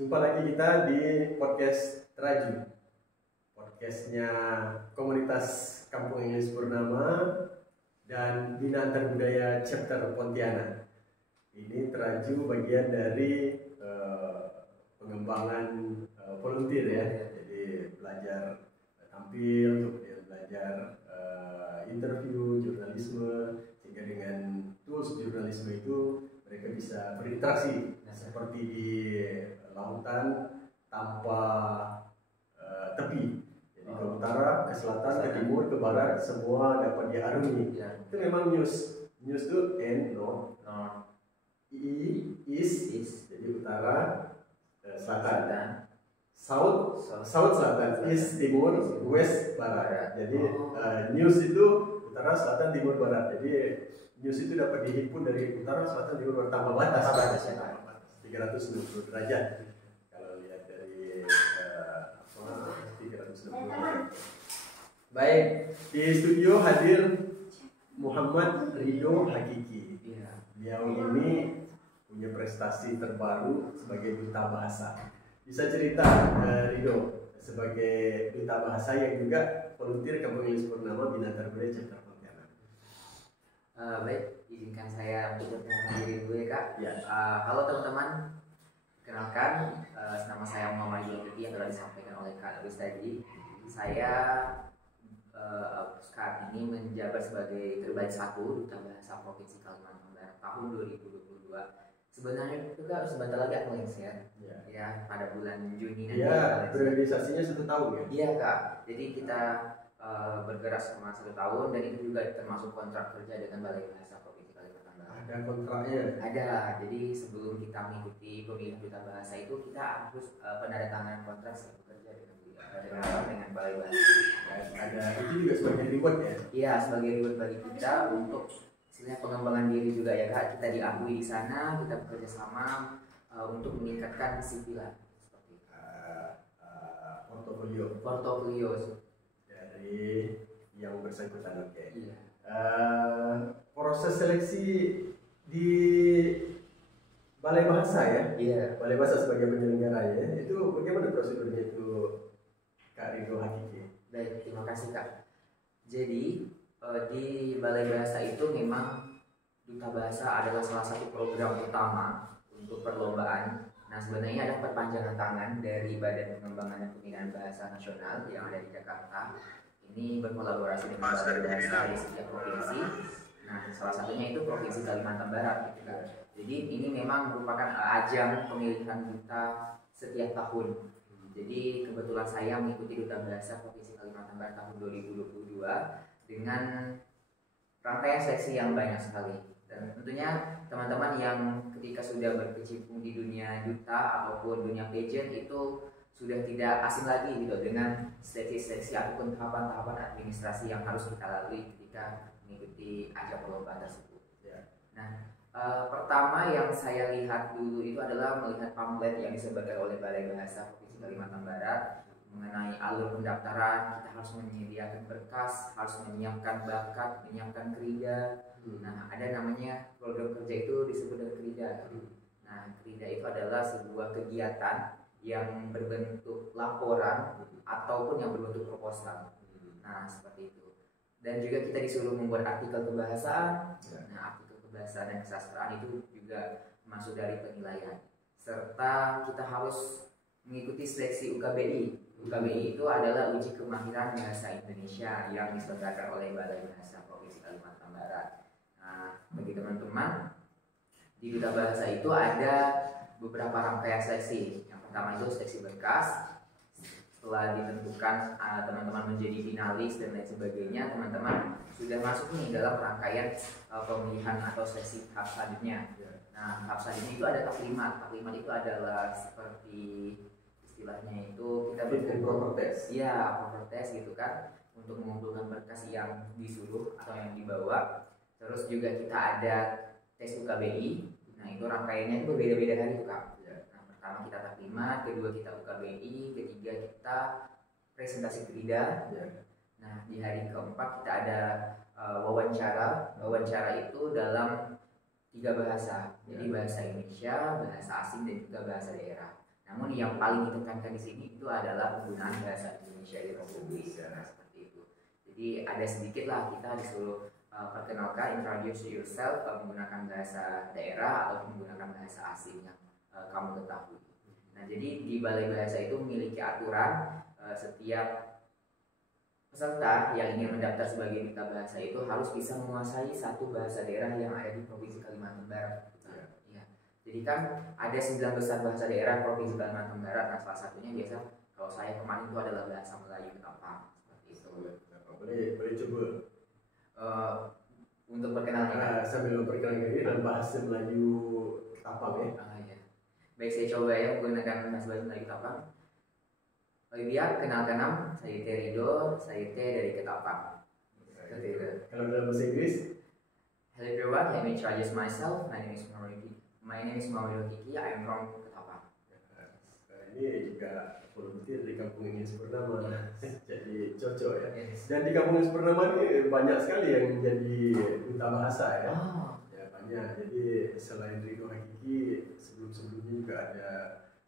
Jumpa lagi kita di podcast Teraju, podcastnya komunitas Kampung Inggris Purnama dan Bina Antar Budaya Chapter Pontianak. Ini Teraju bagian dari pengembangan volunteer ya, jadi belajar tampil, kemudian belajar interview, jurnalisme, sehingga dengan tools jurnalisme itu mereka bisa berinteraksi seperti di lautan tanpa tepi. Jadi ke utara, ke selatan, ke timur, ke barat, semua dapat diarungi. Itu memang news itu N, no, I, is, jadi utara, selatan, south selatan, east timur, west barat. Jadi news itu utara, selatan, timur, barat. Jadi news itu dapat dihimpun dari utara, selatan, timur, barat tanpa batas. 360 derajat. Kalau lihat dari 360 derajat. Baik, di studio hadir Muhammad Ridho Hakiki. Beliau ini punya prestasi terbaru sebagai duta bahasa. Bisa cerita Ridho sebagai duta bahasa yang juga volunteer Kampung Inggris Purnama Bina Antar Budaya Chapter Pontianak. Baik, izinkan saya untuk perkenalkan diri dulu ya Kak. Ya. Halo teman-teman, kenalkan nama saya Muhammad Ridho Hakiki yang telah disampaikan oleh Kak Agus tadi. Saya saat ini menjabat sebagai terbaik 1 Duta Bahasa Provinsi Kalimantan Barat tahun 2022. Sebenarnya itu Kak sebentar lagi akan lengser ya pada bulan Juni nanti. Iya, periodisasinya 1 tahun ya? Iya Kak, jadi kita bergerak selama 1 tahun dan itu juga termasuk kontrak kerja dengan Balai Bahasa Provinsi Kalimantan Barat. Ada kontraknya? Ada, jadi sebelum kita mengikuti pemilihan duta bahasa itu kita harus penandatanganan kontrak bekerja dengan Balai Bahasa. Ada itu juga sebagai reward ya? Iya, sebagai reward bagi kita untuk istilahnya pengembangan diri juga ya Kak. Kita diakui di sana, kita bekerja sama untuk meningkatkan CV lah seperti portofolio dari yang bersangkutan. Oke. Iya. Proses seleksi di Balai Bahasa ya? Iya. Balai Bahasa sebagai penyelenggara ya, itu bagaimana prosedurnya itu Kak Ridho Hakiki? Baik, terima kasih Kak. Jadi di Balai Bahasa itu memang Duta Bahasa adalah salah satu program utama untuk perlombaan. Nah sebenarnya ada perpanjangan tangan dari Badan Pengembangan dan Pembinaan Bahasa Nasional yang ada di Jakarta. Ini berkolaborasi dengan Balai Bahasa di setiap provinsi. Nah salah satunya itu Provinsi Kalimantan Barat gitu kan. Jadi ini memang merupakan ajang pemilihan duta setiap tahun. Jadi kebetulan saya mengikuti Duta Bahasa Provinsi Kalimantan Barat tahun 2022 dengan rangkaian seleksi yang banyak sekali. Dan tentunya teman-teman yang ketika sudah berkecimpung di dunia duta ataupun dunia pageant itu sudah tidak asing lagi gitu dengan seleksi-seleksi ataupun tahapan-tahapan administrasi yang harus kita lalui ketika mengikuti ajang perlombaan tersebut. Nah, pertama yang saya lihat dulu itu adalah melihat pamflet yang disebarkan oleh Balai Bahasa Provinsi Kalimantan Barat mengenai alur pendaftaran. Kita harus menyediakan berkas, harus menyiapkan bakat, menyiapkan krida. Nah, ada namanya program kerja itu disebut dengan krida. Nah, krida itu adalah sebuah kegiatan yang berbentuk laporan ataupun yang berbentuk proposal. Nah, seperti itu. Dan juga kita disuruh membuat artikel kebahasaan. Nah, artikel kebahasaan dan kesastraan itu juga masuk dari penilaian. Serta kita harus mengikuti seleksi UKBI. UKBI itu adalah uji kemahiran bahasa Indonesia yang diselenggarakan oleh Balai Bahasa Provinsi Kalimantan Barat. Nah, bagi teman-teman di Duta Bahasa itu ada beberapa rangkaian seleksi. Yang pertama itu seleksi berkas. Setelah ditentukan teman-teman menjadi finalis dan lain sebagainya, teman-teman sudah masuk nih dalam rangkaian pemilihan atau seleksi tahap selanjutnya. Nah, tahap selanjutnya itu ada taklimat. Taklimat itu adalah seperti istilahnya itu kita proper test. Iya, proper test gitu kan, untuk mengumpulkan berkas yang disuruh atau yang dibawa. Terus juga kita ada tes UKBI. Nah, itu rangkaiannya itu berbeda-beda hari itu Kak. Nah, pertama kita taklimat, kedua kita UKBI, ketiga kita presentasi krida. Nah, di hari keempat kita ada wawancara. Wawancara itu dalam 3 bahasa. Jadi bahasa Indonesia, bahasa asing dan juga bahasa daerah. Namun yang paling ditekankan di sini itu adalah penggunaan bahasa Indonesia di Republik. Nah, seperti itu. Jadi ada sedikit lah kita disuruh perkenalkan, introduce yourself menggunakan bahasa daerah atau menggunakan bahasa asing yang kamu ketahui. Nah, jadi di Balai Bahasa itu memiliki aturan setiap peserta yang ingin mendaftar sebagai duta bahasa itu harus bisa menguasai satu bahasa daerah yang ada di Provinsi Kalimantan Barat. Ya. Jadi kan ada 9 besar bahasa daerah Provinsi Kalimantan Barat. Nah, salah satunya biasa kalau saya kemarin itu adalah bahasa Melayu Ketapang seperti itu. Boleh coba untuk perkenalan sambil memperkenalkan diri dalam bahasa Melayu Ketapang ya. Ya. Baik, saya coba ya menggunakan bahasa Melayu Ketapang. Biar kenalkan nama, saya Terido, saya dari Ketapang. Kalau dalam bahasa Inggris? Hello everyone, let me introduce myself. My name is Mawido Kiki. I am from Ketapang. Ini juga volunteer di Kampung Ingin Purnama, jadi cocok ya. Dan di Kampung Ingin Purnama ini banyak sekali yang menjadi duta bahasa ya. Ya banyak. Jadi selain Rido Hakiki, sebelumnya juga ada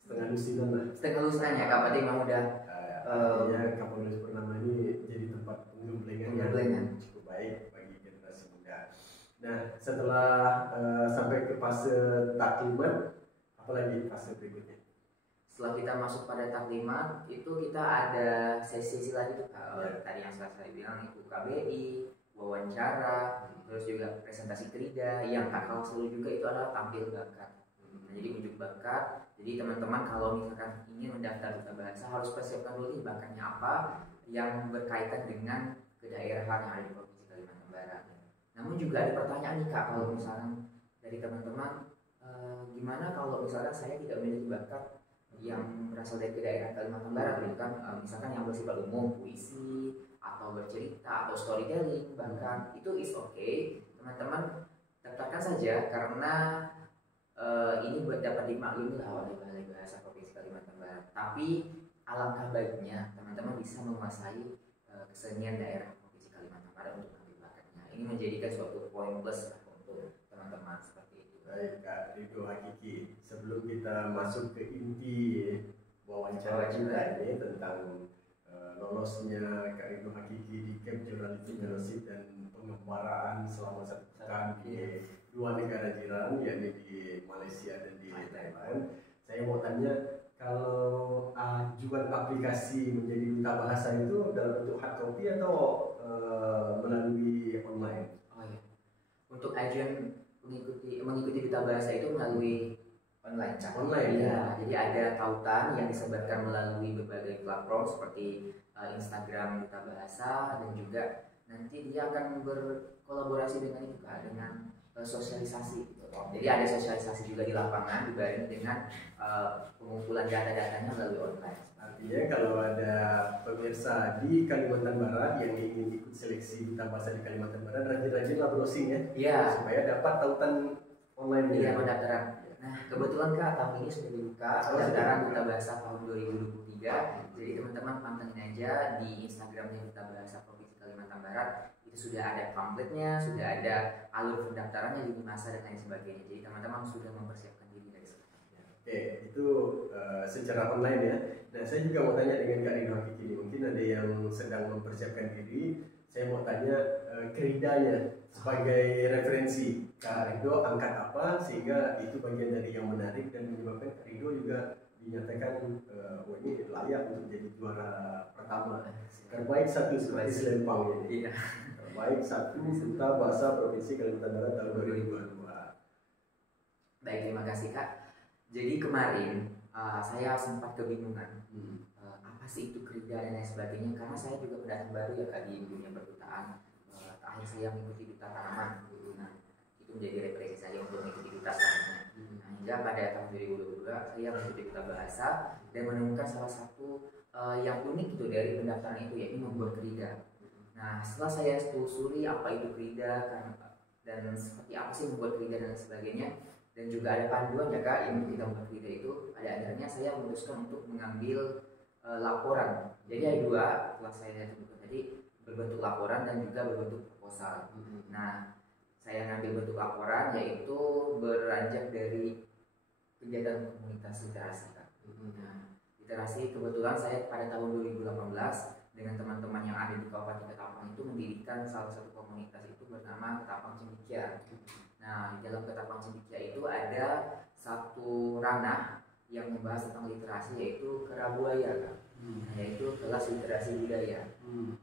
setengah lusinan lah. Setengah lusinan ya, Kak. Berarti memang udah. Ya, Kampung Ingin Purnama ini jadi tempat penggemblengan yang cukup baik bagi generasi muda. Nah, setelah sampai ke fase taklimat, apalagi fase berikutnya? Setelah kita masuk pada taklimat, itu kita ada sesi lagi tuh. Tadi yang saya bilang itu KBI, wawancara, terus juga presentasi krida. Yang tak kalah seru juga itu adalah tampil bakat. Jadi unjuk bakat. Jadi teman-teman kalau misalkan ingin mendaftar duta bahasa harus persiapkan dulu nih bakatnya apa yang berkaitan dengan kedaerahan yang ada di Provinsi Kalimantan Barat. Namun juga ada pertanyaan nih Kak, kalau misalkan dari teman-teman gimana kalau misalkan saya tidak memiliki bakat yang berasal dari daerah Kalimantan Barat, gitu kan, misalkan yang bersifat umum, puisi atau bercerita atau storytelling, bahkan itu is okay, teman-teman daftarkan saja karena ini dapat dimaklumi lah oleh Balai Bahasa Provinsi Kalimantan Barat. Tapi alangkah baiknya teman-teman bisa menguasai kesenian daerah Provinsi Kalimantan Barat untuk ambil bakatnya. Ini menjadikan suatu poin plus lah untuk teman-teman seperti itu. Baik Kak Rido Hakiki, sebelum kita masuk ke inti wawancara kita ini tentang lolosnya Kak Rido Hakiki di Camp Journalism Fellowship dan pengembaraan selama 1 pekan di 2 negara jiran, yakni di Malaysia dan di Thailand. Saya mau tanya, kalau ajuan aplikasi menjadi duta bahasa itu dalam bentuk hard copy atau melalui online? Oh ya, untuk ajuan mengikuti duta bahasa itu melalui online. Online ya. Jadi ada tautan yang disebarkan melalui berbagai platform seperti Instagram duta bahasa, dan juga nanti dia akan berkolaborasi dengan itu dengan sosialisasi gitu. Jadi ada sosialisasi juga di lapangan dibarengi dengan pengumpulan data-datanya melalui online. Artinya kalau ada pemirsa di Kalimantan Barat yang ingin ikut seleksi duta bahasa di Kalimantan Barat, rajin-rajinlah browsing ya, supaya dapat tautan online. Iya, pendaftaran. Nah, kebetulan Kak, tahun ini sudah dibuka pendaftaran duta bahasa tahun 2023. Jadi teman-teman pantengin aja di Instagramnya Duta Bahasa Provinsi Kalimantan Barat. Itu sudah ada pamfletnya, sudah ada alur pendaftarannya, lini masa dan lain sebagainya. Jadi teman-teman sudah mempersiapkan diri dari sekarang. Oke, itu secara online ya. Nah, saya juga mau tanya dengan Kak Rido Hakiki ini, mungkin ada yang sedang mempersiapkan diri. Saya mau tanya keridanya sebagai referensi. Kak Rido angkat apa sehingga itu bagian dari yang menarik dan menyebabkan Kak Rido juga dinyatakan ini layak untuk jadi juara pertama terbaik 1 seperti Selempang ini. Iya. Terbaik 1 duta bahasa Provinsi Kalimantan Barat tahun 2022. Baik, terima kasih Kak. Jadi kemarin saya sempat kebingungan apa sih itu krida dan lain sebagainya, karena saya juga pendatang baru ya Kak di dunia perdutaan. Akhir saya mengikuti duta tanaman, nah itu menjadi referensi saya untuk mengikuti duta selanjutnya. Hingga pada tahun 2022 saya mengikuti duta bahasa dan menemukan salah satu yang unik itu dari pendaftaran itu, yaitu membuat krida. Nah, setelah saya telusuri apa itu krida dan seperti apa sih membuat krida dan sebagainya, dan juga ada panduan ya Kak yang kita membuat krida itu, ada akhirnya saya memutuskan untuk mengambil laporan. Jadi ada 2, setelah saya sebutkan tadi, berbentuk laporan dan juga berbentuk proposal. Nah, saya ngambil bentuk laporan yaitu beranjak dari kegiatan komunitas literasi Kak. Nah, literasi kebetulan saya pada tahun 2018 dengan teman-teman yang ada di Kabupaten Ketapang itu mendirikan salah satu komunitas itu bernama Ketapang Cendekia. Nah, di dalam Ketapang Cendekia itu ada satu ranah yang membahas tentang literasi, yaitu Kerabuaya, Kak. Yaitu kelas literasi budaya.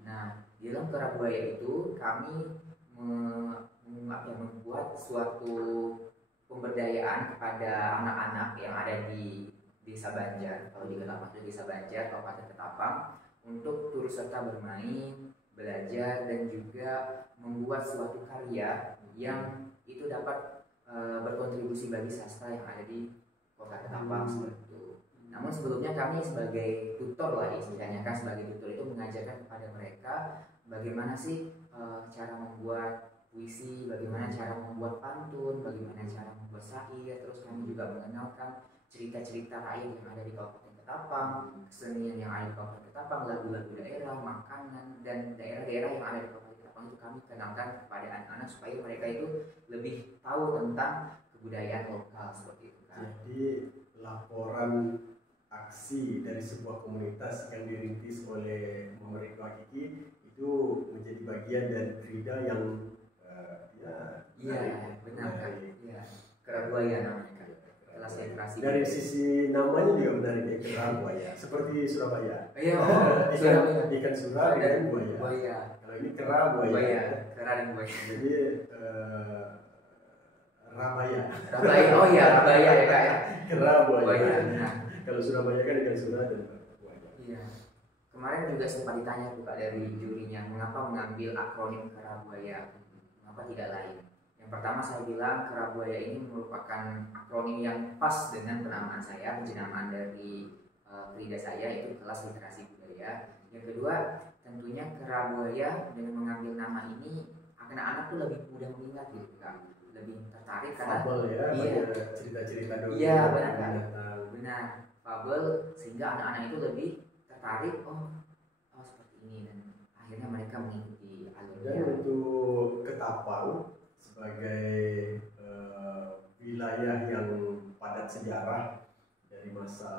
Nah, di dalam Kerabuaya itu kami membuat suatu pemberdayaan kepada anak-anak yang ada di Desa Banjar. Kalau di Ketapang itu Desa Banjar, Kabupaten Ketapang, untuk turut serta bermain, belajar, dan juga membuat suatu karya yang itu dapat berkontribusi bagi sastra yang ada di Kota Ketapang seperti itu. Namun sebelumnya kami sebagai tutor lah istilahnya, kan sebagai tutor itu mengajarkan kepada mereka bagaimana sih cara membuat puisi, bagaimana cara membuat pantun, bagaimana cara membuat syair. Terus kami juga mengenalkan cerita-cerita rakyat yang ada di Kabupaten Ketapang, kesenian yang ada di Kabupaten Ketapang, lagu-lagu daerah, makanan, dan daerah-daerah yang ada di Kabupaten Ketapang itu kami kenalkan kepada anak-anak supaya mereka itu lebih tahu tentang kebudayaan lokal seperti itu kan. Jadi laporan aksi dari sebuah komunitas yang dirintis oleh Muhammad Ridho Hakiki itu menjadi bagian dari Krida yang benar kan? Iya, Kerabuaya namanya kan. Kelas literasi. Dari sisi namanya juga menarik ya, Kerabuaya. Seperti Surabaya. Iya, Surabaya. Ikan sura dan buaya. Buaya. Kalau ini Kerabuaya. Buaya, kera dan buaya. Jadi Rabaya. Rabaya, oh iya Rabaya ya Kak ya. Kerabuaya. Nah. Kalau Surabaya kan ikan sura dan buaya. Iya. Kemarin juga sempat ditanya tuh Kak dari jurinya, mengapa mengambil akronim Kerabuaya, mengapa tidak lain? Yang pertama saya bilang Kerabuaya ini merupakan akronim yang pas dengan penamaan saya, penjenamaan dari Krida saya, itu kelas literasi budaya. Yang kedua, tentunya Kerabuaya dengan mengambil nama ini anak-anak tuh lebih mudah mengingat gitu Kak, lebih tertarik karena fabel ya, iya, cerita-cerita dulu. Iya benar, fabel, sehingga anak-anak itu lebih tertarik, oh seperti ini, dan akhirnya mereka mengikuti alurnya. Dan untuk Ketapang sebagai wilayah yang padat sejarah dari masa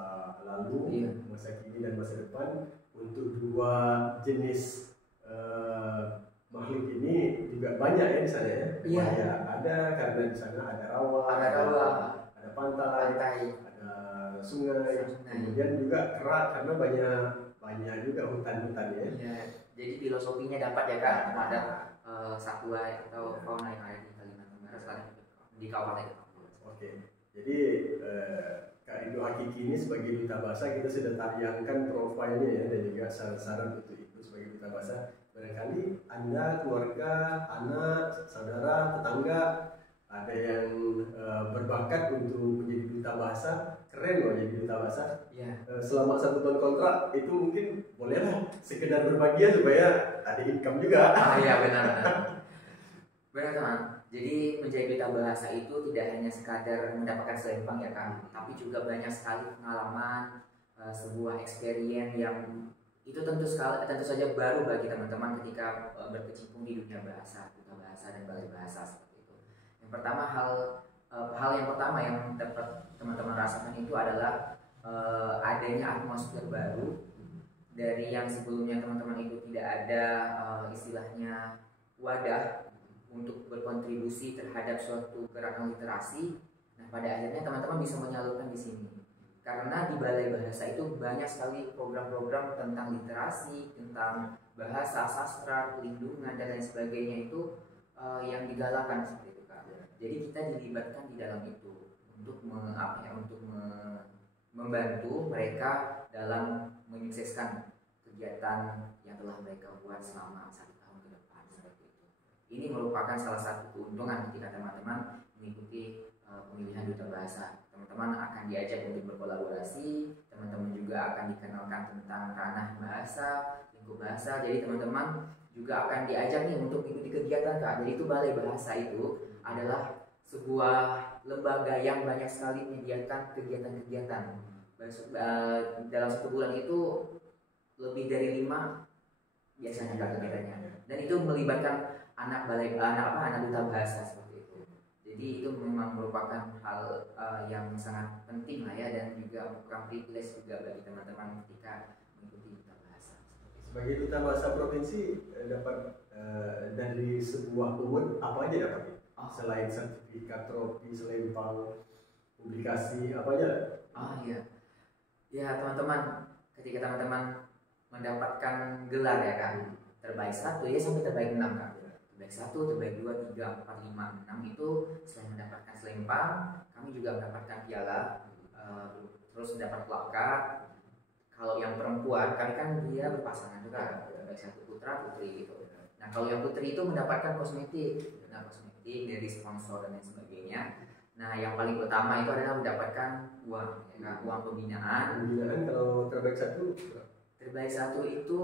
lalu, masa kini dan masa depan, untuk dua jenis makhluk ini juga banyak ya di sana ya. Iya. Ada karena di sana ada rawa, ada pantai, ada sungai. Kemudian juga kerak karena banyak juga hutan-hutan ya. Iya. Jadi filosofinya dapat ya Kak terhadap satwa atau fauna yang ada di Kalimantan Barat sekarang di Kabupaten Ketapang. Oke. Jadi Kak Ridho Hakiki ini sebagai duta bahasa kita sudah tayangkan profilnya ya, dan juga saran-saran untuk itu sebagai duta bahasa. Barangkali Anda, keluarga, anak, saudara, tetangga ada yang berbakat untuk menjadi duta bahasa, keren loh jadi duta bahasa. Selama 1 tahun kontrak itu mungkin bolehlah sekedar berbagi supaya ada income juga. Iya benar teman. Jadi menjadi duta bahasa itu tidak hanya sekadar mendapatkan selempang ya Kak, tapi juga banyak sekali pengalaman, sebuah experience yang itu tentu saja baru bagi teman-teman ketika berkecimpung di dunia bahasa, duta bahasa dan balai bahasa seperti itu. Yang pertama hal yang pertama yang dapat teman-teman rasakan itu adalah adanya atmosfer baru dari yang sebelumnya teman-teman itu tidak ada istilahnya wadah untuk berkontribusi terhadap suatu gerakan literasi. Nah, pada akhirnya teman-teman bisa menyalurkan di sini. Karena di Balai Bahasa itu banyak sekali program-program tentang literasi, tentang bahasa, sastra, pelindungan dan lain sebagainya itu yang digalakan seperti itu Kak. Jadi kita dilibatkan di dalam itu untuk membantu mereka dalam menyukseskan kegiatan yang telah mereka buat selama 1 tahun ke depan seperti itu. Ini merupakan salah satu keuntungan ketika teman-teman mengikuti pemilihan duta bahasa. Teman-teman akan diajak untuk berkolaborasi, teman-teman juga akan dikenalkan tentang ranah bahasa, lingkup bahasa. Jadi teman-teman juga akan diajak nih untuk mengikuti kegiatan Kak. Jadi itu Balai Bahasa itu adalah sebuah lembaga yang banyak sekali menyediakan kegiatan-kegiatan. Dalam 1 bulan itu lebih dari 5 biasanya Kak kegiatannya. Dan itu melibatkan anak duta bahasa seperti itu. Jadi itu memang merupakan hal yang sangat penting lah ya, dan juga merupakan privilege juga bagi teman-teman ketika mengikuti duta bahasa. Sebagai duta bahasa provinsi dapat dari sebuah umur apa aja dapatnya? Selain sertifikat, trofi, selempang, publikasi, apa aja? Iya, ya teman-teman, ketika teman-teman mendapatkan gelar ya kan, terbaik 1 ya sampai terbaik 6 kan. Terbaik 1, terbaik 2, 3, 4, 5, 6 itu selain mendapatkan selempang, kami juga mendapatkan piala, terus mendapat plakat. Kalau yang perempuan, kami kan dia berpasangan juga, terbaik 1 putra putri gitu. Nah kalau yang putri itu mendapatkan kosmetik, dari sponsor dan lain sebagainya. Nah yang paling utama itu adalah mendapatkan uang, ya, uang pembinaan. Pembinaan kalau terbaik 1? Terbaik 1 itu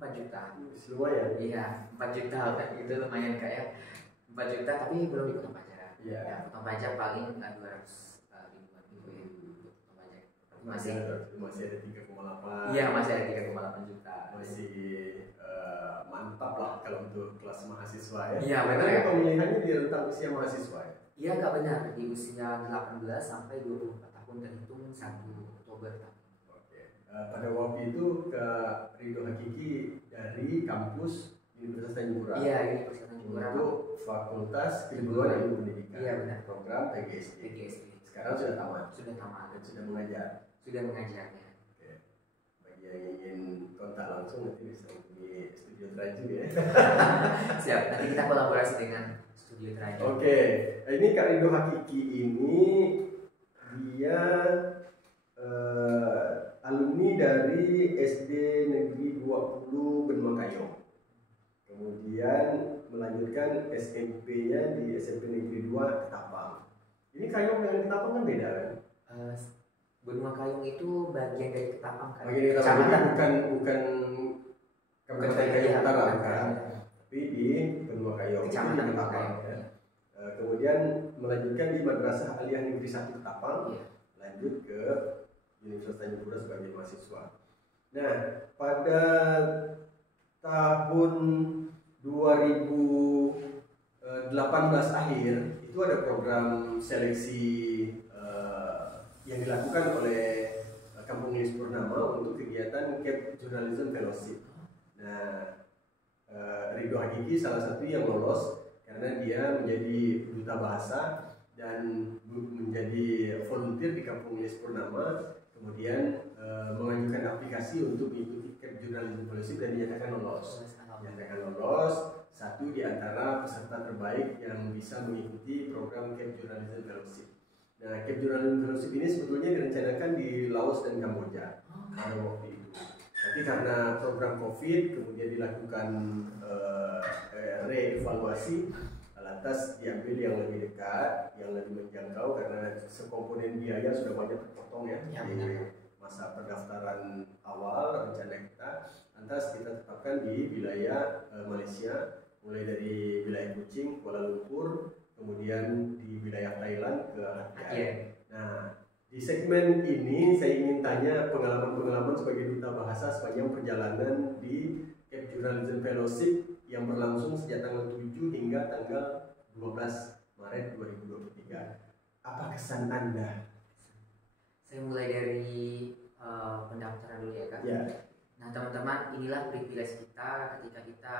4 juta. Lumayan. Iya, 4 juta kan, itu lumayan kayak 4 juta, tapi belum dipotong pajak. Iya. Ya, potong pajak paling 200 ribuan gitu ya untuk potong pajak. Masih ada 3,8. Iya, masih ada 3,8 juta. Masih mantap lah kalau untuk kelas mahasiswa ya. Iya, benar ya. Pemilihannya di rentang usia mahasiswa ya. Iya, nggak benar, di usia 18 sampai 24 tahun terhitung 1 Oktober. Pada waktu itu Kak Ridho Hakiki dari kampus Universitas Tanjung Pura. Iya, Universitas Tanjung Pura. Untuk Fakultas Keilmuan Ilmu Pendidikan. Iya benar. Program PGSD. Sekarang sudah tamat. Sudah tamat. Dan sudah mengajar. Sudah mengajarnya. Oke. Bagi yang ingin kontak langsung nanti bisa hubungi Studio Traju ya. Siap. Nanti kita kolaborasi dengan Studio Traju. Oke. Ini Kak Ridho Hakiki ini dia alumni dari SD Negeri 20 Benua Kayong. Kemudian melanjutkan SMP-nya di SMP Negeri 2 Ketapang. Ini Kayong dengan Ketapang kan beda kan? Benua Kayong itu bagian dari Ketapang kan? Bagian dari Ketapang, bukan Kabupaten Kayong Utara kan? Tapi di Benua Kayong. Kecamatan Benua Kayong. Ya. Kemudian melanjutkan di Madrasah Aliyah Negeri 1 Ketapang. Iya. Lanjut Ke Universitas Tanjung Pura sebagai mahasiswa. Nah, pada tahun 2018 akhir itu ada program seleksi yang dilakukan oleh Kampung Ilis Purnama untuk kegiatan Cape Journalism Fellowship. Nah, Ridho Hakiki salah satu yang lolos karena dia menjadi duta bahasa dan menjadi volunteer di Kampung Ilis Purnama. Kemudian mengajukan aplikasi untuk mengikuti Cape Journalism Fellowship dan dinyatakan lolos. Satu di antara peserta terbaik yang bisa mengikuti program Cape Journalism Fellowship. Nah, Cape Journalism Fellowship ini sebetulnya direncanakan di Laos dan Kamboja pada waktu itu. Tapi karena program COVID kemudian dilakukan reevaluasi, lantas diambil yang lebih dekat, yang lebih menjangkau karena sekomponen biaya sudah banyak terpotong ya di masa pendaftaran awal rencana kita. Lantas kita tetapkan di wilayah Malaysia, mulai dari wilayah Kuching, Kuala Lumpur, kemudian di wilayah Thailand ke Aceh. Nah, di segmen ini saya ingin tanya pengalaman-pengalaman sebagai duta bahasa sepanjang perjalanan di Cape Journalism Fellowship yang berlangsung sejak tanggal 7 hingga tanggal 12 Maret 2023. Apa kesan Anda? Saya mulai dari pendaftaran dulu ya Kak. Ya. Nah teman-teman, inilah privilege kita ketika kita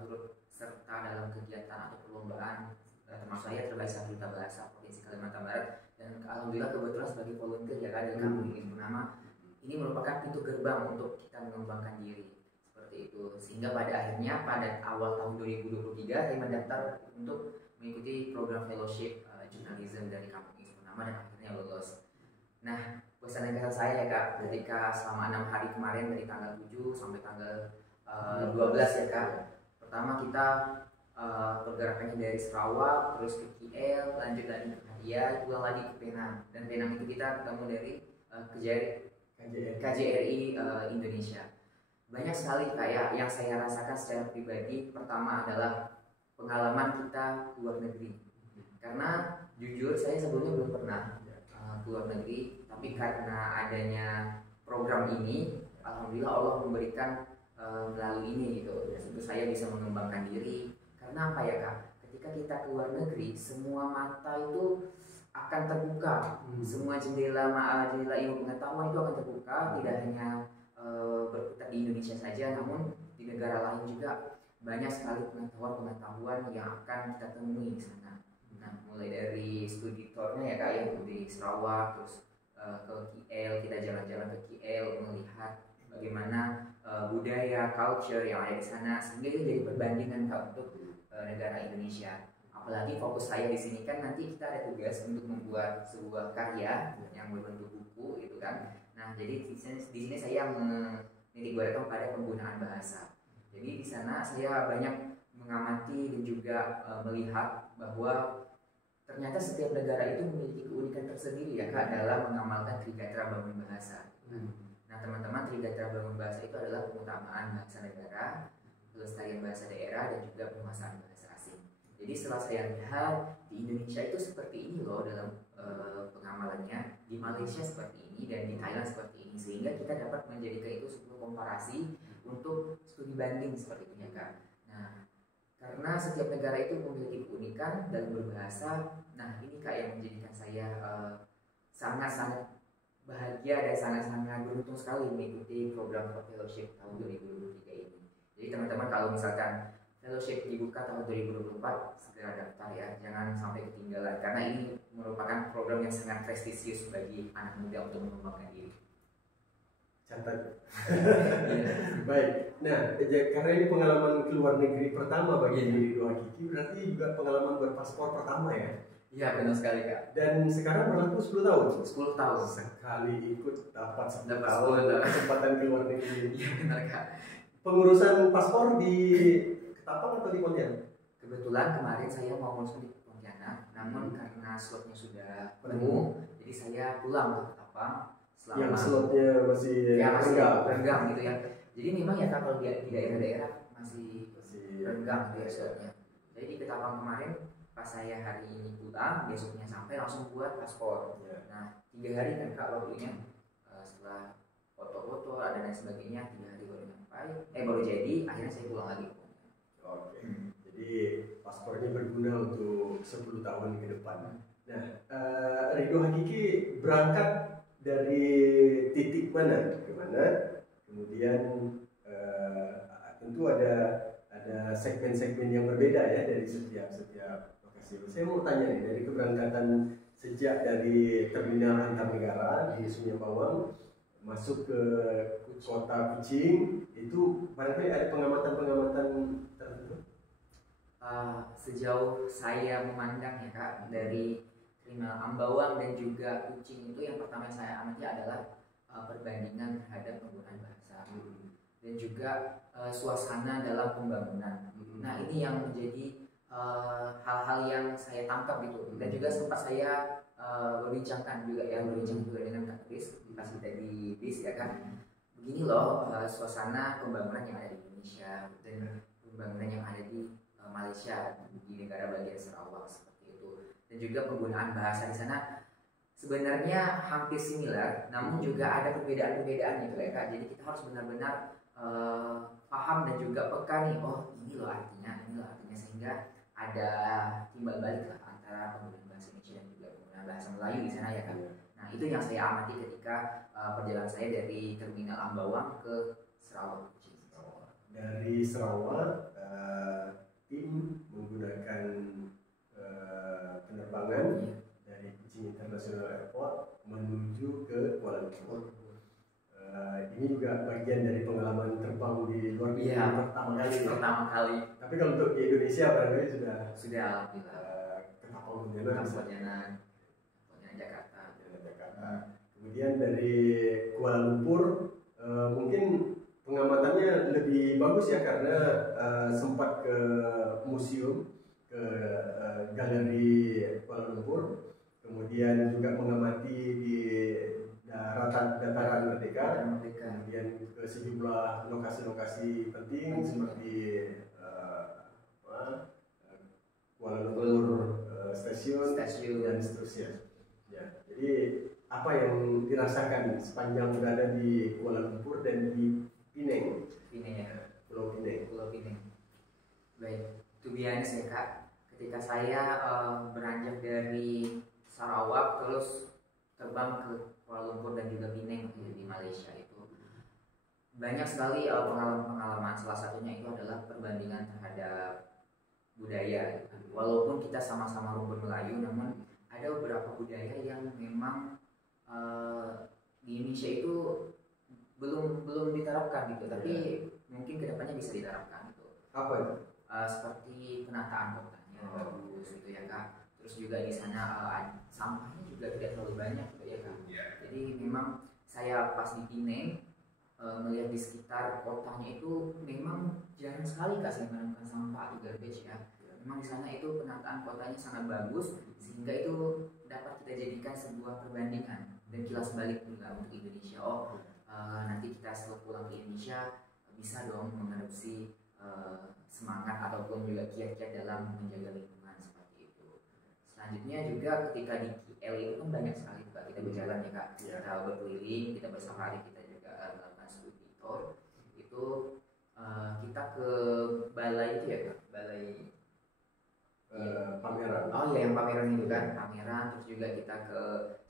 turut serta dalam kegiatan atau perlombaan. Termasuk saya terbaik 1 duta bahasa Provinsi Kalimantan Barat, dan alhamdulillah kebetulan sebagai volunteer ya Kak dari Kampung Ilis Purnama. Ini merupakan pintu gerbang untuk kita mengembangkan diri. Itu sehingga pada akhirnya pada awal tahun 2023 saya mendaftar untuk mengikuti program fellowship jurnalisme dari Kampung Ilis Purnama dan akhirnya lulus. Nah, pesan dan kesan saya ya Kak, ketika selama 6 hari kemarin dari tanggal 7 sampai tanggal 12 ya Kak. Pertama kita pergerakannya dari Sarawak, terus ke KL, lanjut lagi ke Hadiah, pulang lagi ke Penang. Dan Penang itu kita ketemu dari KJRI Indonesia. Banyak sekali kayak yang saya rasakan secara pribadi. Pertama adalah pengalaman kita luar negeri, karena jujur saya sebelumnya belum pernah keluar negeri, tapi karena adanya program ini alhamdulillah Allah memberikan melalui ini gitu, tentu saya bisa mengembangkan diri. Karena apa ya Kak, ketika kita keluar negeri, semua mata itu akan terbuka, semua jendela ilmu pengetahuan itu akan terbuka, tidak hanya berputar di Indonesia saja, namun di negara lain juga banyak sekali pengetahuan yang akan kita temui di sana. Nah, mulai dari studi tournya ya Kak ya, di Sarawak, terus ke KL, kita jalan-jalan ke KL melihat bagaimana budaya, culture yang ada di sana, sehingga itu jadi perbandingan Kak untuk negara Indonesia. Apalagi fokus saya di sini kan nanti kita ada tugas untuk membuat sebuah karya yang berbentuk buku gitu kan. Nah, jadi di sini saya menitik beratkan pada penggunaan bahasa. Jadi di sana saya banyak mengamati dan juga melihat bahwa ternyata setiap negara itu memiliki keunikan tersendiri ya Kak dalam mengamalkan Trigatra Bangun Bahasa. Nah, teman-teman, Trigatra Bangun Bahasa itu adalah pengutamaan bahasa negara, pelestarian bahasa daerah, dan juga penguasaan bahasa asing. Jadi setelah saya lihat di Indonesia itu seperti ini loh dalam pengamalannya, di Malaysia seperti ini, dan di Thailand seperti ini, sehingga kita dapat menjadikan itu sebuah komparasi untuk studi banding seperti itu ya Kak. Nah, karena setiap negara itu memiliki keunikan dalam berbahasa. Nah, ini Kak yang menjadikan saya sangat-sangat bahagia dan sangat-sangat beruntung sekali mengikuti program fellowship tahun 2023 ini. Jadi teman-teman, kalau misalkan fellowship dibuka tahun 2024, segera daftar ya, jangan sampai ketinggalan, karena ini merupakan program yang sangat prestisius bagi anak muda untuk mengembangkan diri. Catat. Baik. Nah, karena ini pengalaman keluar negeri pertama bagi Ridho Hakiki, berarti juga pengalaman berpaspor pertama ya? Iya, benar sekali Kak. Dan sekarang berlaku 10 tahun? 10 tahun. Sekali ikut dapat 10 tahun kesempatan keluar negeri. Iya benar Kak. Pengurusan paspor di Ketapang atau di Pontianak? Kebetulan kemarin saya mau ngurus di Pontianak, namun karena slotnya sudah penuh, jadi saya pulang ke Ketapang. Yang slotnya masih renggang gitu ya. Jadi memang ya Kak, kalau di daerah-daerah masih renggang gitu ya slotnya. Jadi di Ketapang kemarin pas saya hari ini pulang, besoknya sampai langsung buat paspor. Nah, 3 hari kan Kak waktunya, setelah foto-foto ada dan sebagainya, 3 hari baru nyampai, baru jadi, akhirnya saya pulang lagi. Oke. Jadi paspornya berguna untuk 10 tahun ke depan. Nah, Ridho Hakiki berangkat dari titik mana ke mana, kemudian tentu ada segmen-segmen yang berbeda ya dari setiap lokasi. Saya mau tanya nih, dari keberangkatan sejak dari terminal antarnegara di Sungai Bawang masuk ke kota Kuching, itu barangkali ada pengamatan tertentu? Sejauh saya memandang ya Kak, dari terminal Ambawang dan juga Kuching itu yang pertama saya amati adalah perbandingan terhadap penggunaan bahasa dan juga suasana dalam pembangunan. Nah, ini yang menjadi hal-hal yang saya tangkap gitu, dan juga sempat saya berbincang juga dengan Kak Kris pas kita di BIS ya kan. Begini loh suasana pembangunan yang ada di Indonesia dan pembangunan yang ada di Malaysia, di negara bagian Sarawak seperti itu. Dan juga penggunaan bahasa di sana sebenarnya hampir similar, namun juga ada perbedaan-perbedaan gitu ya Kak. Jadi kita harus benar-benar paham dan juga peka nih, oh ini loh artinya, sehingga ada timbal balik lah antara penggunaan bahasa Indonesia dan juga penggunaan bahasa Melayu di sana ya Kak. Nah, itu yang saya amati ketika perjalanan saya dari terminal Ambawang ke Sarawak. Dari Sarawak, tim menggunakan penerbangan dari Kuching International Airport menuju ke Kuala Lumpur. Ini juga bagian dari pengalaman terbang di luar negeri pertama kali. Tapi kalau untuk di Indonesia barangkali sudah alhamdulillah. Ketapang Pontianak, Jakarta. Kemudian dari Kuala Lumpur mungkin pengamatannya lebih bagus ya, karena sempat ke museum, ke galeri Kuala Lumpur, kemudian juga mengamati di dataran Merdeka, kemudian ke sejumlah lokasi-lokasi penting seperti Kuala Lumpur stasiun dan seterusnya. Ya, jadi apa yang dirasakan sepanjang berada di Kuala Lumpur dan di Pulau Pinang. Baik, to be honest ya Kak, ketika saya beranjak dari Sarawak terus terbang ke Kuala Lumpur dan juga Penang di Malaysia itu banyak sekali pengalaman-pengalaman. Salah satunya itu adalah perbandingan terhadap budaya gitu. Walaupun kita sama-sama rumpun Melayu, namun ada beberapa budaya yang memang di Indonesia itu belum diterapkan gitu, tapi mungkin kedepannya bisa diterapkan gitu. Apa itu? Seperti penataan kotanya bagus gitu ya Kak. Terus juga di sana sampahnya juga tidak terlalu banyak gitu ya Kak. Jadi memang saya pas di Penang melihat di sekitar kotanya itu memang jarang sekali Kak saya menemukan sampah atau garbage ya. Memang di sana itu penataan kotanya sangat bagus sehingga itu dapat kita jadikan sebuah perbandingan dan kilas balik juga untuk Indonesia. Nanti kita setelah pulang ke Indonesia bisa dong mengadopsi semangat ataupun juga kiat-kiat dalam menjaga lingkungan seperti itu. Selanjutnya juga ketika di KL itu kan banyak sekali Kak kita berjalan ya Kak. Kita berkeliling, kita bersafari, kita juga melakukan studi tour. Itu kita ke balai itu ya Kak, balai pameran. Oh iya yang pameran itu kan, pameran. Terus juga kita ke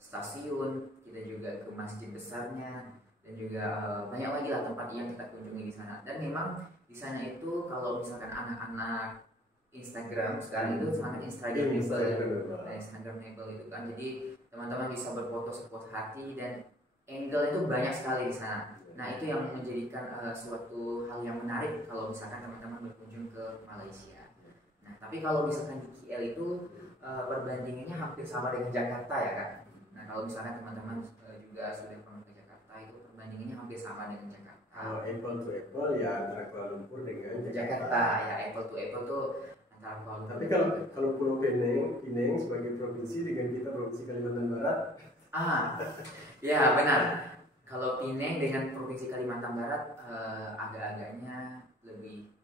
stasiun, kita juga ke masjid besarnya, dan juga banyak lagi lah tempat yang kita kunjungi di sana. Dan memang di sana itu kalau misalkan anak-anak Instagram sekarang itu sangat Instagramable itu kan. Jadi teman-teman bisa berfoto sepuas hati dan angle itu banyak sekali di sana. Nah itu yang menjadikan suatu hal yang menarik kalau misalkan teman-teman berkunjung ke Malaysia. Nah, tapi kalau misalkan di KL itu perbandingannya hampir sama dengan Jakarta ya Kak. Nah kalau misalkan teman-teman juga sudah pernah ke Jakarta itu perbandingannya hampir sama dengan Jakarta. Apple to apple ya antara Kuala Lumpur dengan Jakarta ya, apple to apple tuh antara Kuala Lumpur. Tapi kalau Pulau Pinang sebagai provinsi dengan kita provinsi Kalimantan Barat. Ya benar. Kalau Pinang dengan provinsi Kalimantan Barat agak-agaknya lebih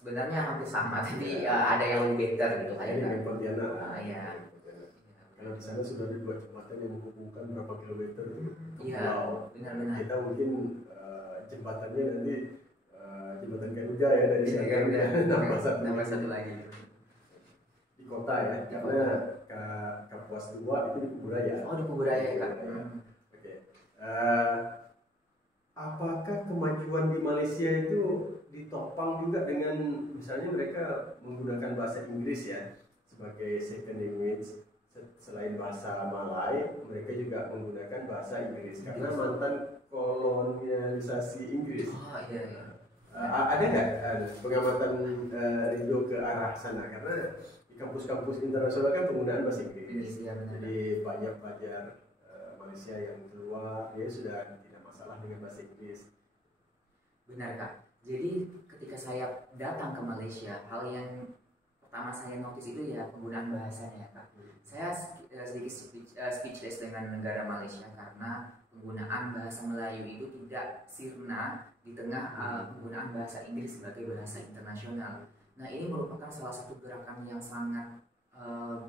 sebenarnya hampir sama, tapi ada yang lebih better gitu kayak dengan Pontianak. Iya. Karena di sana sudah dibuat jembatan yang menghubungkan berapa kilometer itu. Iya, benar-benar. Kita mungkin jembatannya nanti jembatan Garuda ya dari Garuda. Nambah satu lagi di kota ya, karena Kapuas 2 itu di Kuburaya. Oh di Kuburaya Kak. Oke. Apakah kemajuan di Malaysia itu ditopang juga dengan misalnya mereka menggunakan bahasa Inggris ya sebagai second language, selain bahasa Malay mereka juga menggunakan bahasa Inggris karena mantan kolonialisasi Inggris. Iya. Ada nggak pengamatan Ridho ke arah sana, karena di kampus-kampus internasional kan penggunaan bahasa Inggris. Jadi banyak pelajar Malaysia yang keluar dia sudah tidak masalah dengan bahasa Inggris. Benar Kak. Jadi ketika saya datang ke Malaysia, hal yang pertama saya notice itu ya penggunaan bahasanya Kak. Saya sedikit speechless dengan negara Malaysia karena penggunaan bahasa Melayu itu tidak sirna di tengah penggunaan bahasa Inggris sebagai bahasa internasional. Nah ini merupakan salah satu gerakan yang sangat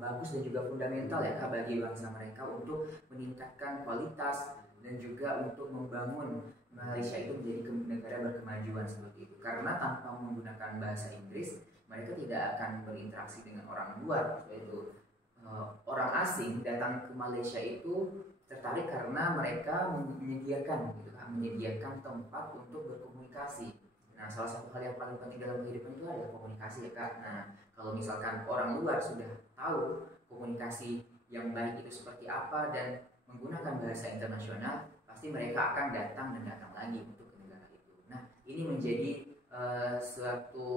bagus dan juga fundamental ya Kak bagi bangsa mereka untuk meningkatkan kualitas dan juga untuk membangun Malaysia itu menjadi negara berkemajuan seperti itu. Karena tanpa menggunakan bahasa Inggris mereka tidak akan berinteraksi dengan orang luar, yaitu orang asing datang ke Malaysia itu tertarik karena mereka menyediakan tempat untuk berkomunikasi. Nah, salah satu hal yang paling penting dalam kehidupan itu adalah komunikasi ya Kak. Nah, kalau misalkan orang luar sudah tahu komunikasi yang baik itu seperti apa dan menggunakan bahasa internasional, pasti mereka akan datang lagi untuk ke negara itu. Nah, ini menjadi suatu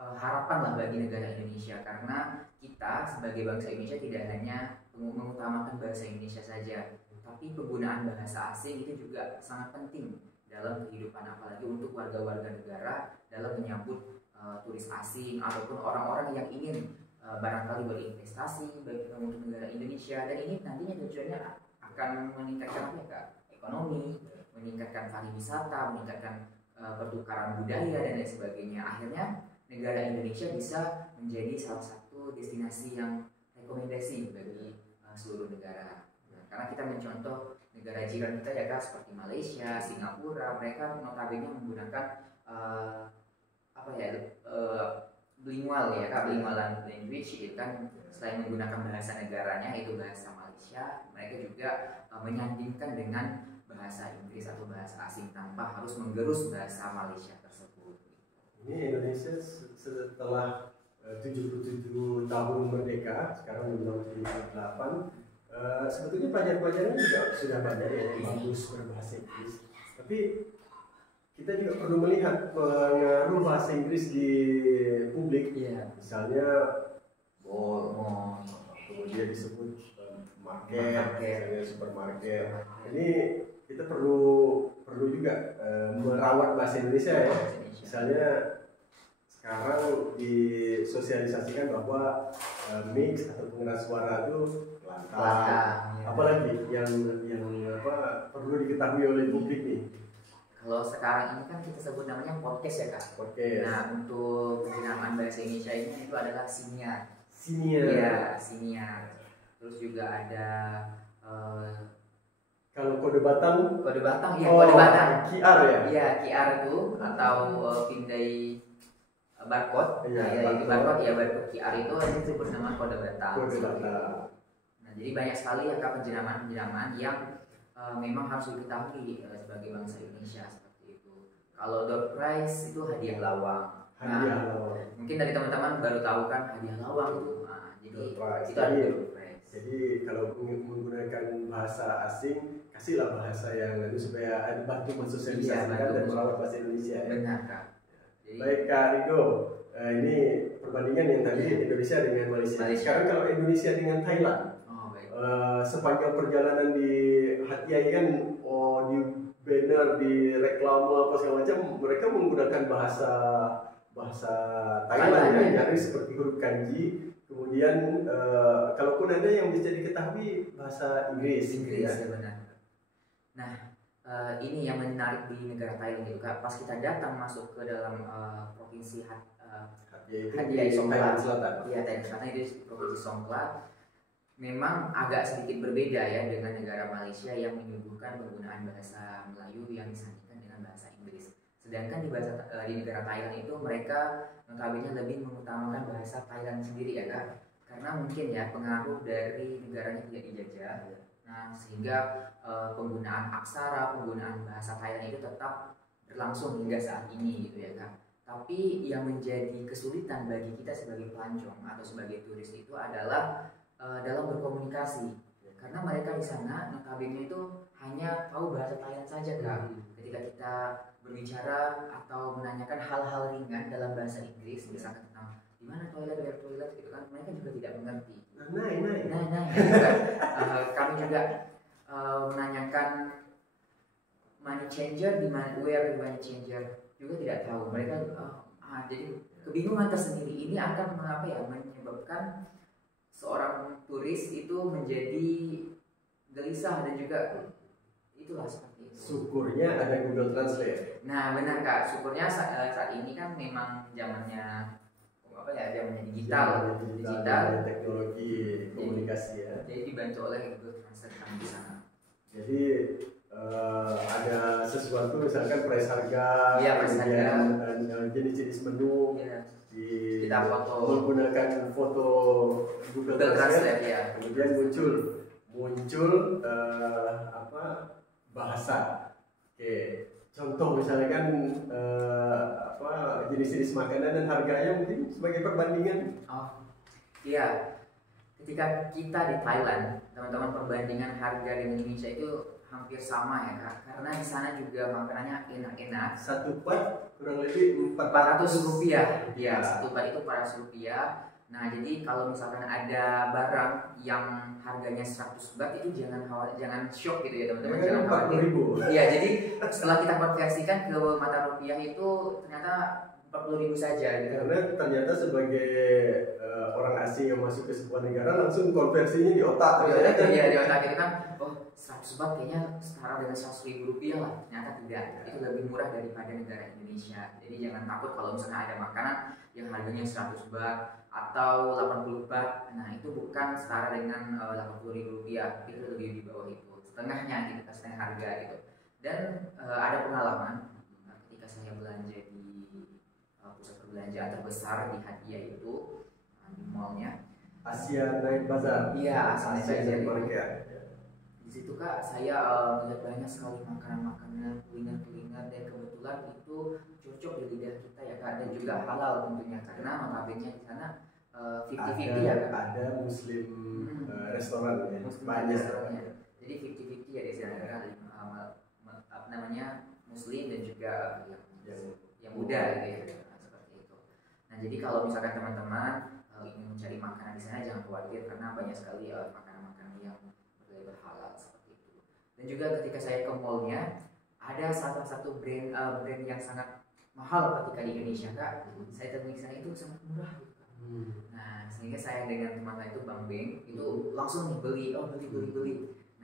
harapan lah bagi negara Indonesia, karena kita sebagai bangsa Indonesia tidak hanya mengutamakan bahasa Indonesia saja, tapi penggunaan bahasa asing itu juga sangat penting dalam kehidupan, apalagi untuk warga-warga negara dalam menyambut turis asing ataupun orang-orang yang ingin barangkali berinvestasi bagi untuk negara Indonesia. Dan ini nantinya tujuannya akan meningkatkan apa ya Kak? Ekonomi, meningkatkan pariwisata, meningkatkan pertukaran budaya dan lain sebagainya. Akhirnya negara Indonesia bisa menjadi salah satu destinasi yang rekomendasi bagi seluruh negara. Nah, karena kita mencontoh negara jiran kita ya Kak, seperti Malaysia, Singapura, mereka notabene menggunakan bilingual ya kak, bilingual language itu kan selain menggunakan bahasa negaranya yaitu bahasa Malaysia, mereka juga menyandingkan dengan bahasa Inggris atau bahasa asing tanpa harus menggerus bahasa Malaysia tersebut. Ini Indonesia setelah 77 tahun merdeka, sekarang tahun 78, sebetulnya pelajar-pelajarnya juga sudah banyak yang bagus berbahasa Inggris. Tapi kita juga perlu melihat pengaruh bahasa Inggris di publik. Misalnya mall, kemudian disebut market, misalnya supermarket. Ini kita perlu juga merawat bahasa Indonesia ya. Misalnya sekarang disosialisasikan bahwa mix atau pengeras suara itu lantang. Apalagi yang perlu diketahui oleh publik nih. Kalau sekarang ini kan kita sebut namanya podcast ya kak. Podcast. Nah untuk penjenamaan bahasa Indonesia ini itu adalah siniar. Siniar. Siniar. Terus juga ada kalau kode Batam, kode Batam QR ya? Iya, QR itu atau pindai barcode. Itu barcode QR itu disebut nama kode Batam. Nah, jadi banyak sekali ya kak penjenamaan yang memang harus diketahui sebagai bangsa Indonesia seperti itu. Kalau door prize itu hadiah lawang. Mungkin dari teman-teman baru tahu kan hadiah lawang itu. Nah, jadi itu ada door prize. Jadi kalau menggunakan bahasa asing, kasihlah bahasa yang lalu supaya bantu mensosialisasikan dan merawat bahasa Indonesia. Benar kak. Jadi, baik Kak Rido, ini perbandingan yang tadi Indonesia dengan Malaysia. Sekarang kalau Indonesia dengan Thailand, sepanjang perjalanan di Hatiai kan, di banner, di reklame apa segala macam, mereka menggunakan bahasa Thailand ya, nyaris seperti huruf kanji. Kemudian kalaupun ada yang bisa diketahui bahasa Inggris ya benar. Nah ini yang menarik di negara Thailand itu kak, pas kita datang masuk ke dalam provinsi Hatiai Songkhla Selatan. Iya, Thailand Selatan itu provinsi Songkhla. Memang agak sedikit berbeda ya dengan negara Malaysia yang menyuguhkan penggunaan bahasa Melayu yang disandingkan dengan bahasa Inggris. Sedangkan di negara Thailand itu mereka notabene lebih mengutamakan bahasa Thailand sendiri ya kak, karena mungkin ya pengaruh dari negaranya tidak dijajah. Nah sehingga penggunaan aksara, penggunaan bahasa Thailand itu tetap berlangsung hingga saat ini gitu ya kak. Tapi yang menjadi kesulitan bagi kita sebagai pelancong atau sebagai turis itu adalah dalam berkomunikasi, karena mereka di sana notabene itu hanya tahu bahasa Thailand saja kak. Ketika kita berbicara atau menanyakan hal-hal ringan dalam bahasa Inggris, misalkan tentang di mana toilet, where toilet gitu kan, mereka juga tidak mengerti. Nah, kami juga menanyakan money changer di mana, where money changer juga tidak tahu. Mereka jadi kebingungan tersendiri ini akan menyebabkan seorang turis itu menjadi gelisah dan juga itulah seperti itu. Syukurnya ada Google Translate. Nah benar kak, syukurnya saat ini kan memang zamannya digital, teknologi komunikasi ya. Jadi dibantu oleh Google Translate di sana. Jadi ada sesuatu misalkan price harga, jenis-jenis menu, kita foto menggunakan foto Google Translate ya. Kemudian muncul bahasa. Oke, contoh misalnya kan jenis-jenis makanan dan harganya mungkin sebagai perbandingan. Iya, ketika kita di Thailand, teman-teman, perbandingan harga dengan Indonesia itu hampir sama ya kak, karena di sana juga makanannya enak-enak. Satu pat kurang lebih 400 rupiah. Iya, satu pat itu 400 rupiah. Nah jadi kalau misalkan ada barang yang harganya 100 baht itu jangan shock gitu ya teman-teman, jangan khawatir. Iya, jadi setelah kita konversikan ke mata rupiah itu ternyata 40.000 saja gitu. Karena ternyata sebagai orang asing yang masuk ke sebuah negara langsung konversinya di otak. Iya, di otak itu kan, 100 baht kayaknya setara dengan 100.000 rupiah lah. Ternyata tidak, itu lebih murah daripada negara Indonesia. Jadi jangan takut kalau misalnya ada makanan yang harganya 100 baht atau 80 baht. Nah itu bukan setara dengan 80.000 rupiah, itu lebih di bawah itu, setengahnya gitu, setengah harga gitu. Dan ada pengalaman ketika saya belanja di pusat perbelanjaan terbesar di Hadiah itu, di mallnya Asia Night Bazaar. Iya, Asia Night Market. Di situ Kak saya melihat banyak sekali makanan-makanan, kuliner-kuliner, dan kebetulan itu cocok di lidah kita ya Kak, dan juga halal tentunya karena notabene di sana 50-50 ya Kak. Ada Muslim restoran ya, banyak restorannya. Jadi 50-50 ya di sana kan, apa namanya, Muslim dan juga yang muda gitu ya. Seperti itu. Nah jadi kalau misalkan teman-teman ingin mencari makanan di sana jangan khawatir karena banyak sekali makanan-makanan yang berlabel halal seperti itu. Dan juga ketika saya ke mallnya ada salah satu brand yang sangat mahal ketika di Indonesia Kak. Saya temui di sana itu sangat murah. Nah sehingga saya dengan teman saya itu Bang Beng itu langsung nih beli.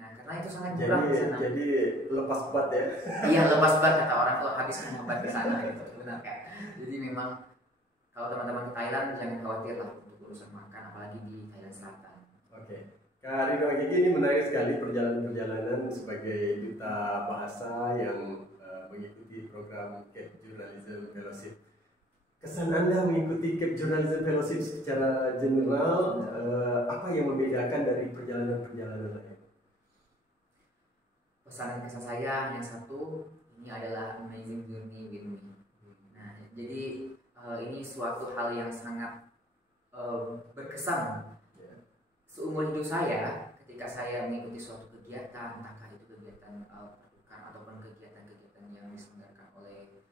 Nah karena itu sangat murah di sana. Jadi lepas bat ya. Iya lepas bat kata orang tuh, habiskan obat di sana gitu. Benar Kak. Jadi memang kalau teman-teman ke Thailand jangan khawatir lah untuk urusan makan, apalagi di Thailand Selatan. Oke. Kak Ridho Hakiki ini menarik sekali perjalanan sebagai duta bahasa yang mengikuti program Cape Journalism Fellowship. Kesan Anda mengikuti Cape Journalism Fellowship secara general, apa yang membedakan dari perjalanan-perjalanan lain? Pesan kesan saya yang satu, ini adalah amazing journey with me. Nah, jadi ini suatu hal yang sangat berkesan seumur hidup saya ketika saya mengikuti suatu kegiatan, entahkah itu kegiatan pertukaran ataupun kegiatan-kegiatan yang diselenggarakan oleh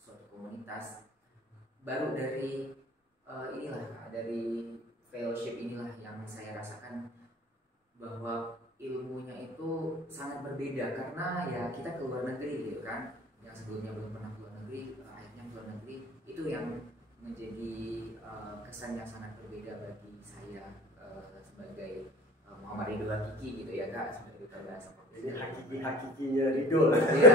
suatu komunitas. Baru dari dari fellowship inilah yang saya rasakan bahwa ilmunya itu sangat berbeda karena ya kita ke luar negeri gitu kan, yang sebelumnya belum pernah ke luar negeri, akhirnya ke luar negeri, itu yang menjadi kesan yang sangat berbeda bagi saya sebagai Muhammad Ridho Hakiki gitu ya Kak, sebagai duta bahasa. Ini hakikinya Ridho. Ya.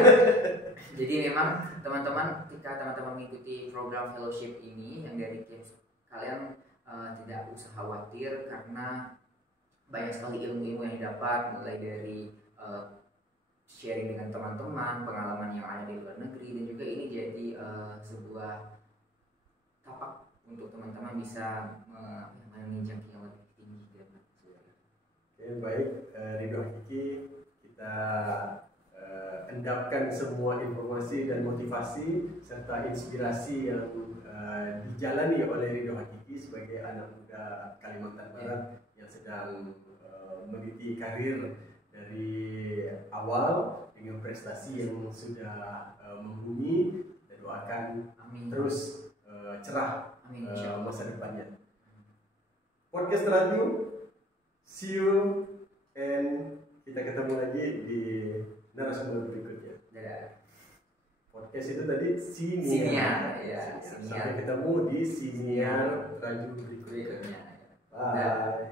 Jadi memang teman-teman ketika teman-teman mengikuti program fellowship ini yang dari Cape, kalian tidak usah khawatir karena banyak sekali ilmu-ilmu yang didapat, mulai dari sharing dengan teman-teman, pengalaman yang ada di luar negeri, dan juga ini jadi sebuah tapak untuk teman-teman bisa menginjak yang lebih tinggi dan Oke, baik, Ridho Hakiki, kita endapkan semua informasi dan motivasi serta inspirasi yang dijalani oleh Ridho Hakiki sebagai anak muda Kalimantan Barat yang sedang meniti karir dari awal dengan prestasi yang sudah membumi, dan doakan terus cerah masa depannya. Podcast Radio, see you, and kita ketemu lagi di narasumber berikutnya. Podcast itu tadi Siniar. Ya, Sampai ketemu di Siniar Radio berikutnya. Bye.